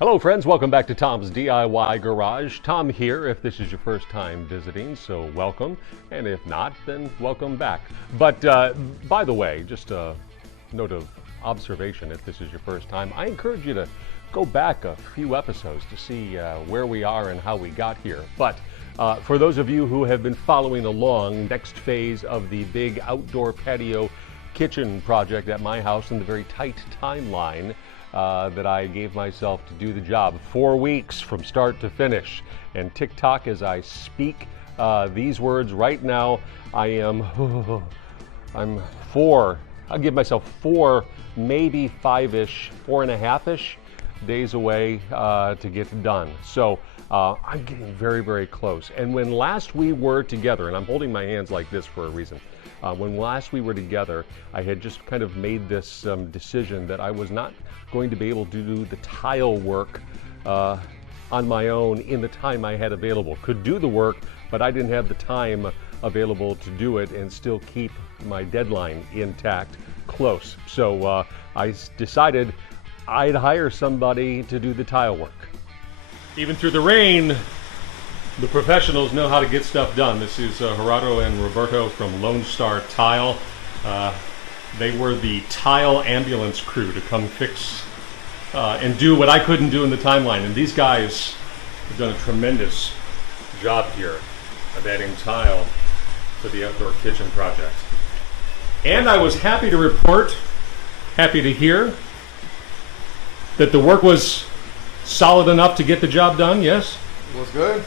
Hello friends, welcome back to Tom's DIY Garage. Tom here if this is your first time visiting, so welcome, and if not, then welcome back. But by the way, just a note of observation if this is your first time, I encourage you to go back a few episodes to see where we are and how we got here. But for those of you who have been following along, next phase of the big outdoor patio kitchen project at my house in the very tight timeline that I gave myself to do the job. 4 weeks from start to finish. And tick-tock as I speak these words right now, I'm 4, I'll give myself 4, maybe 5-ish, 4.5-ish days away to get done. So I'm getting very, very close. And when last we were together, and I'm holding my hands like this for a reason, when last we were together, I had just kind of made this decision that I was not going to be able to do the tile work on my own in the time I had available. Could do the work, but I didn't have the time available to do it and still keep my deadline intact, close. So I decided I'd hire somebody to do the tile work. Even through the rain, the professionals know how to get stuff done. This is Gerardo and Roberto from Lone Star Tile. They were the tile ambulance crew to come fix and do what I couldn't do in the timeline. And these guys have done a tremendous job here of adding tile to the outdoor kitchen project. And I was happy to report, happy to hear, that the work was solid enough to get the job done, yes? It was good.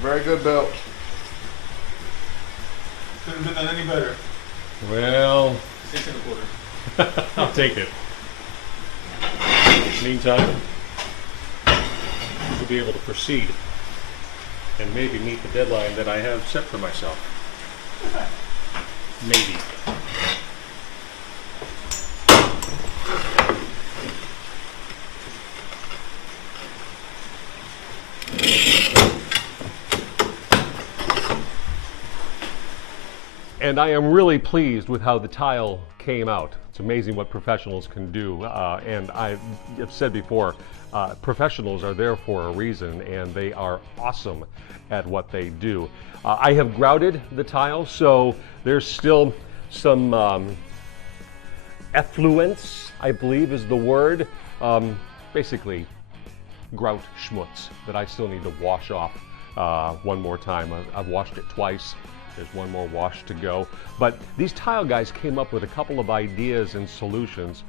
Very good build. Couldn't have done any better. Well, 6 1/4. I'll take it. Meantime, we'll be able to proceed and maybe meet the deadline that I have set for myself. Maybe. And I am really pleased with how the tile came out. It's amazing what professionals can do. And I have said before, professionals are there for a reason, and they are awesome at what they do. I have grouted the tile, so there's still some effluence, I believe is the word. Basically, grout schmutz that I still need to wash off one more time. I've washed it twice. There's one more wash to go. But these tile guys came up with a couple of ideas and solutions,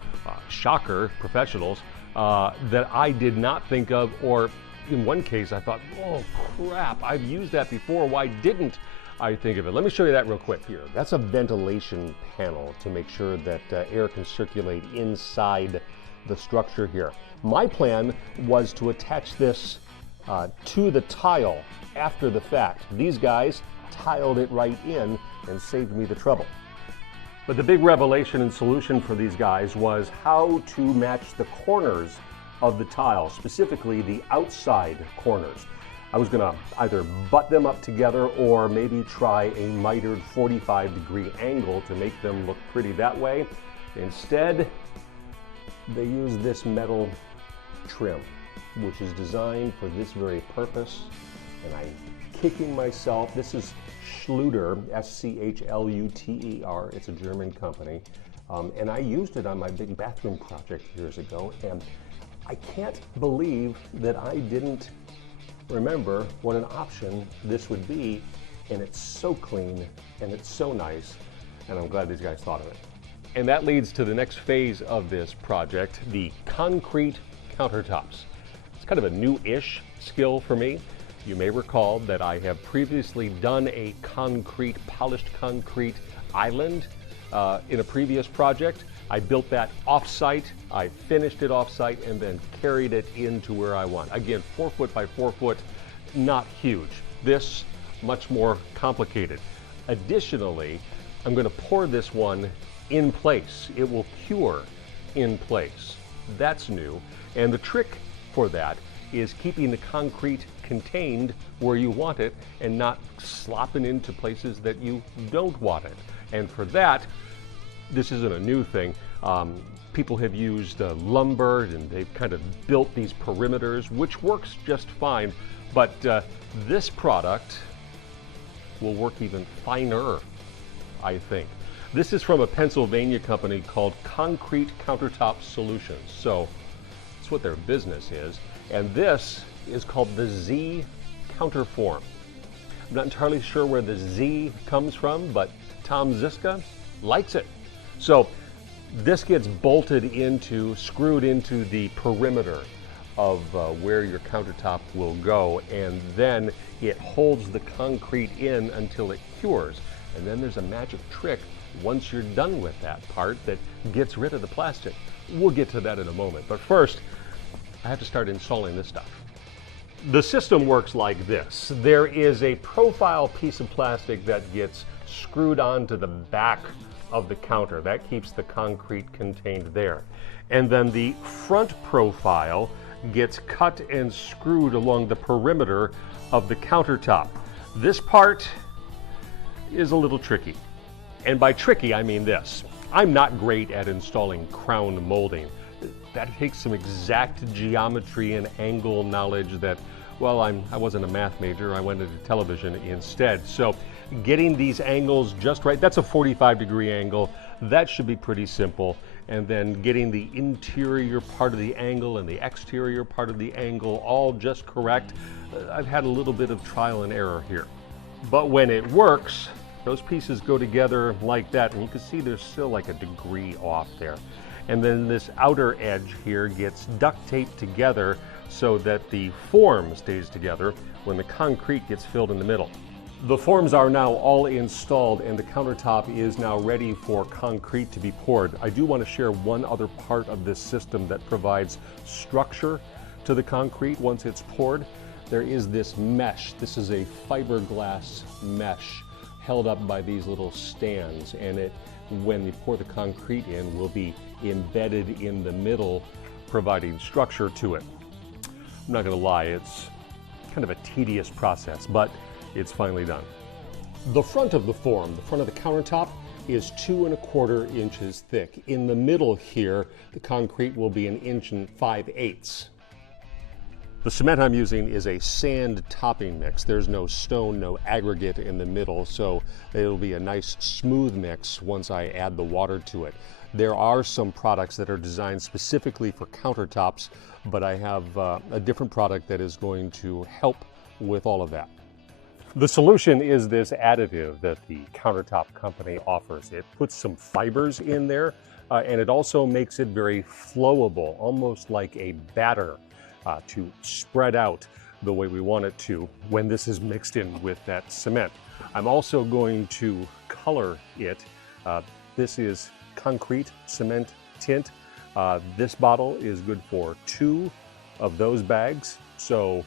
shocker, professionals, that I did not think of, or in one case I thought, oh crap, I've used that before, why didn't I think of it? Let me show you that real quick here. That's a ventilation panel to make sure that air can circulate inside the structure here. My plan was to attach this to the tile after the fact. These guys tiled it right in and saved me the trouble. But the big revelation and solution for these guys was how to match the corners of the tile, specifically the outside corners. I was gonna either butt them up together or maybe try a mitered 45-degree angle to make them look pretty that way. Instead, they used this metal trim, which is designed for this very purpose, and I'm kicking myself. This is Schluter, S-C-H-L-U-T-E-R. It's a German company. And I used it on my big bathroom project years ago, and I can't believe that I didn't remember what an option this would be, and it's so clean, and it's so nice, and I'm glad these guys thought of it. And that leads to the next phase of this project, the concrete countertops. It's kind of a new-ish skill for me. You may recall that I have previously done a polished concrete island in a previous project. I built that off-site, I finished it off-site, and then carried it into where I want. Again, 4 foot by 4 foot, not huge. This, much more complicated. Additionally, I'm going to pour this one in place. It will cure in place. That's new. And the trick for that is keeping the concrete contained where you want it and not slopping into places that you don't want it. And for that, this isn't a new thing. People have used lumber and they've kind of built these perimeters, which works just fine. But this product will work even finer, I think. This is from a Pennsylvania company called Concrete Countertop Solutions. So that's what their business is. And this is called the Z Counterform. I'm not entirely sure where the Z comes from, but Tom Ziska likes it. So this gets screwed into the perimeter of where your countertop will go, and then it holds the concrete in until it cures. And then there's a magic trick once you're done with that part that gets rid of the plastic. We'll get to that in a moment, but first I have to start installing this stuff. The system works like this. There is a profile piece of plastic that gets screwed onto the back of the counter. That keeps the concrete contained there. And then the front profile gets cut and screwed along the perimeter of the countertop. This part is a little tricky. And by tricky, I mean this. I'm not great at installing crown molding. That takes some exact geometry and angle knowledge that, well, I wasn't a math major, I went into television instead. So getting these angles just right, that's a 45-degree angle, that should be pretty simple. And then getting the interior part of the angle and the exterior part of the angle all just correct, I've had a little bit of trial and error here. But when it works, those pieces go together like that, and you can see there's still like a degree off there. And then this outer edge here gets duct taped together so that the form stays together when the concrete gets filled in the middle. The forms are now all installed and the countertop is now ready for concrete to be poured. I do want to share one other part of this system that provides structure to the concrete once it's poured. There is this mesh. This is a fiberglass mesh held up by these little stands, and when we pour the concrete in, will be embedded in the middle, providing structure to it. I'm not going to lie, it's kind of a tedious process, but it's finally done. The front of the form, the front of the countertop, is 2¼ inches thick. In the middle here, the concrete will be 1 5/8. The cement I'm using is a sand topping mix. There's no stone, no aggregate in the middle, so it'll be a nice smooth mix once I add the water to it. There are some products that are designed specifically for countertops, but I have a different product that is going to help with all of that. The solution is this additive that the countertop company offers. It puts some fibers in there, and it also makes it very flowable, almost like a batter. To spread out the way we want it to when this is mixed in with that cement. I'm also going to color it. This is concrete cement tint. This bottle is good for 2 of those bags, so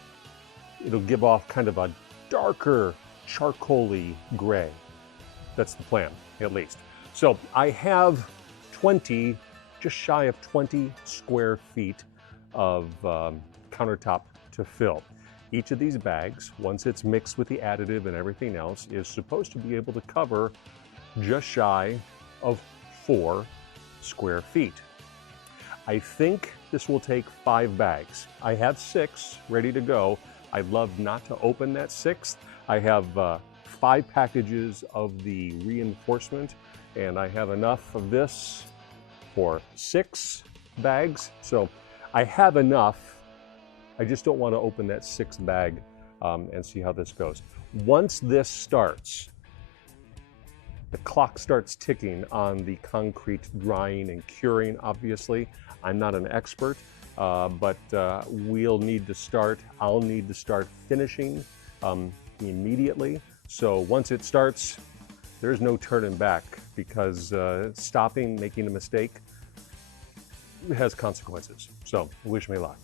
it'll give off kind of a darker charcoaly gray. That's the plan, at least. So I have 20, just shy of 20 square feet of countertop to fill. Each of these bags, once it's mixed with the additive and everything else, is supposed to be able to cover just shy of 4 square feet. I think this will take 5 bags. I have 6 ready to go. I'd love not to open that 6th. I have 5 packages of the reinforcement, and I have enough of this for 6 bags. So I have enough. I just don't want to open that 6th bag and see how this goes. Once this starts, the clock starts ticking on the concrete drying and curing, obviously. I'm not an expert, but I'll need to start finishing immediately. So once it starts, there's no turning back, because stopping, making a mistake, has consequences. So wish me luck.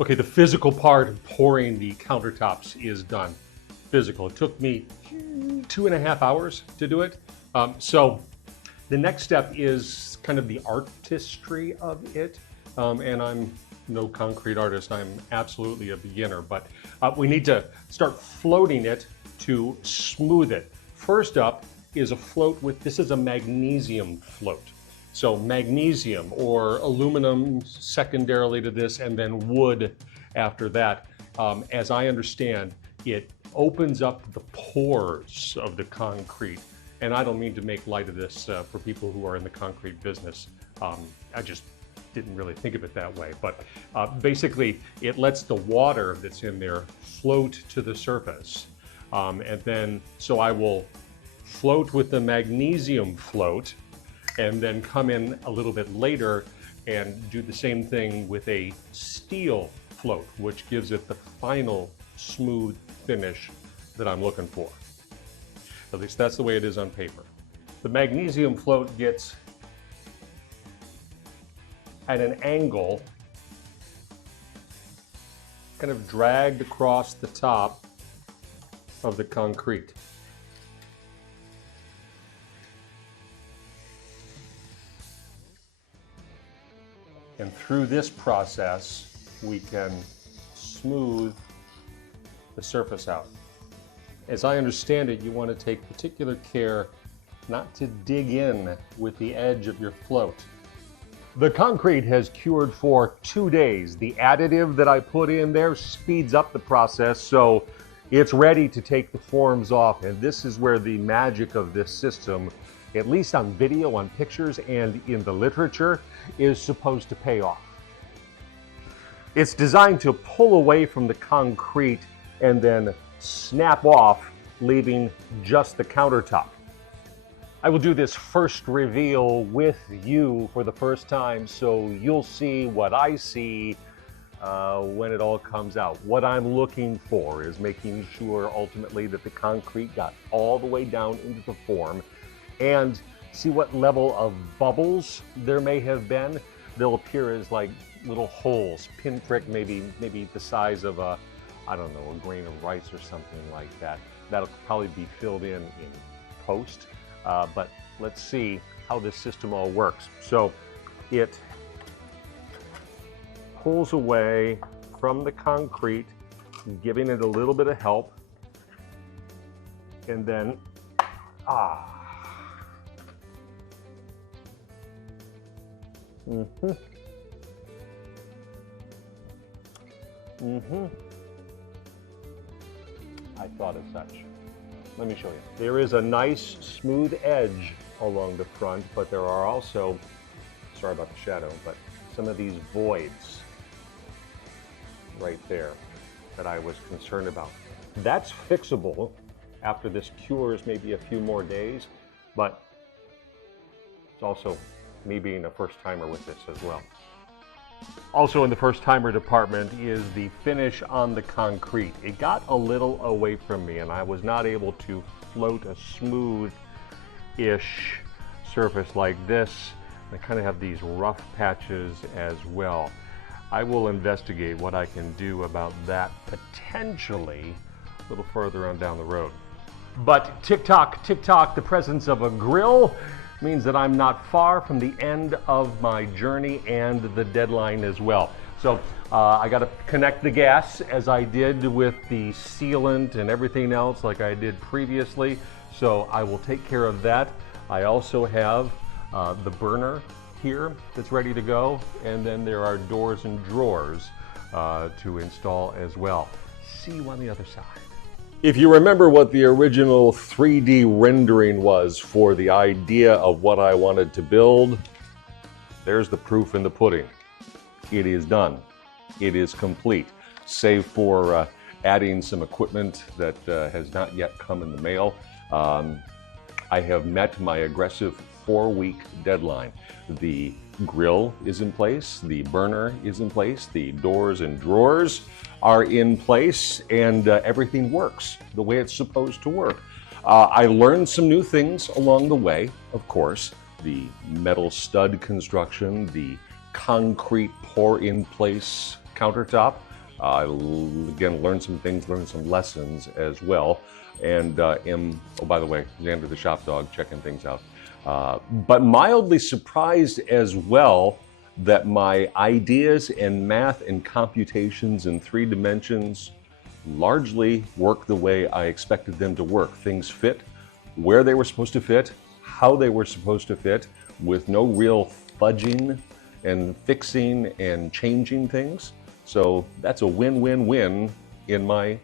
Okay, the physical part of pouring the countertops is done. Physical. It took me 2.5 hours to do it. So the next step is kind of the artistry of it. And I'm no concrete artist. I'm absolutely a beginner, but we need to start floating it to smooth it. First up is a float with, this is a magnesium float. So magnesium or aluminum secondarily to this, and then wood after that. As I understand, it opens up the pores of the concrete. And I don't mean to make light of this for people who are in the concrete business. I just didn't really think of it that way. But basically, it lets the water that's in there float to the surface. And then, so I will float with the magnesium float, and then come in a little bit later and do the same thing with a steel float, which gives it the final smooth finish that I'm looking for. At least that's the way it is on paper. The magnesium float gets at an angle, kind of dragged across the top of the concrete. And through this process, we can smooth the surface out. As I understand it, you want to take particular care not to dig in with the edge of your float. The concrete has cured for 2 days. The additive that I put in there speeds up the process, so it's ready to take the forms off. And this is where the magic of this system, at least on video, on pictures, and in the literature, is supposed to pay off. It's designed to pull away from the concrete and then snap off, leaving just the countertop. I will do this first reveal with you for the first time, so you'll see what I see when it all comes out. What I'm looking for is making sure ultimately that the concrete got all the way down into the form, and see what level of bubbles there may have been. They'll appear as like little holes, pinprick, maybe the size of a, I don't know, a grain of rice or something like that. That'll probably be filled in post, but let's see how this system all works. So it pulls away from the concrete, giving it a little bit of help, and then, I thought as such. Let me show you. There is a nice smooth edge along the front, but there are also, sorry about the shadow, but some of these voids right there that I was concerned about. That's fixable after this cures maybe a few more days, but it's also me being a first-timer with this as well. Also in the first-timer department is the finish on the concrete. It got a little away from me and I was not able to float a smooth-ish surface like this. I kind of have these rough patches as well. I will investigate what I can do about that potentially a little further on down the road. But tick-tock, tick-tock, the presence of a grill means that I'm not far from the end of my journey and the deadline as well. So I got to connect the gas as I did with the sealant and everything else like I did previously. So I will take care of that. I also have the burner here that's ready to go, and then there are doors and drawers to install as well. See you on the other side. If you remember what the original 3D rendering was for the idea of what I wanted to build, there's the proof in the pudding. It is done. It is complete, save for adding some equipment that has not yet come in the mail. I have met my aggressive 4-week deadline. The grill is in place, the burner is in place, the doors and drawers are in place, and everything works the way it's supposed to work. I learned some new things along the way, of course. The metal stud construction, the concrete pour in place countertop. Again, learned some things, learned some lessons as well. And am, oh, by the way, Xander the shop dog, checking things out. But mildly surprised as well that my ideas and math and computations in 3 dimensions largely work the way I expected them to work. Things fit where they were supposed to fit, how they were supposed to fit, with no real fudging and fixing and changing things. So that's a win-win-win in my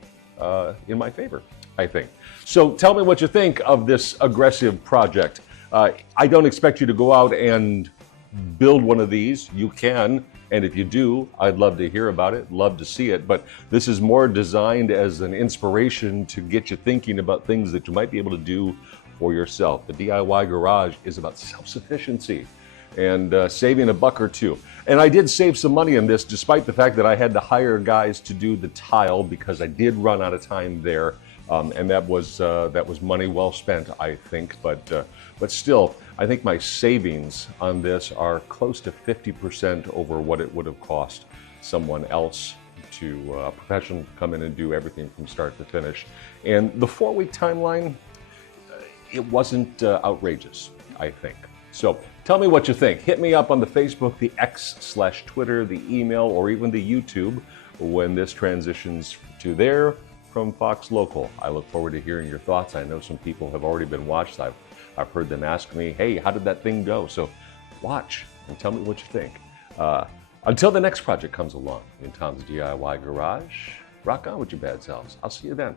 favor, I think. So tell me what you think of this aggressive project. I don't expect you to go out and build one of these. You can, and if you do, I'd love to hear about it, love to see it. But this is more designed as an inspiration to get you thinking about things that you might be able to do for yourself. The DIY garage is about self-sufficiency and saving a buck or two. And I did save some money on this, despite the fact that I had to hire guys to do the tile, because I did run out of time there. And that was money well spent, I think. But still, I think my savings on this are close to 50% over what it would have cost someone else to a professional to come in and do everything from start to finish. And the 4-week timeline, it wasn't outrageous, I think. So tell me what you think. Hit me up on the Facebook, the X/Twitter, the email, or even the YouTube when this transitions to there from Fox Local. I look forward to hearing your thoughts. I know some people have already been watched. I've heard them ask me, hey, how did that thing go? So watch and tell me what you think. Until the next project comes along in Tom's DIY Garage, rock on with your bad selves. I'll see you then.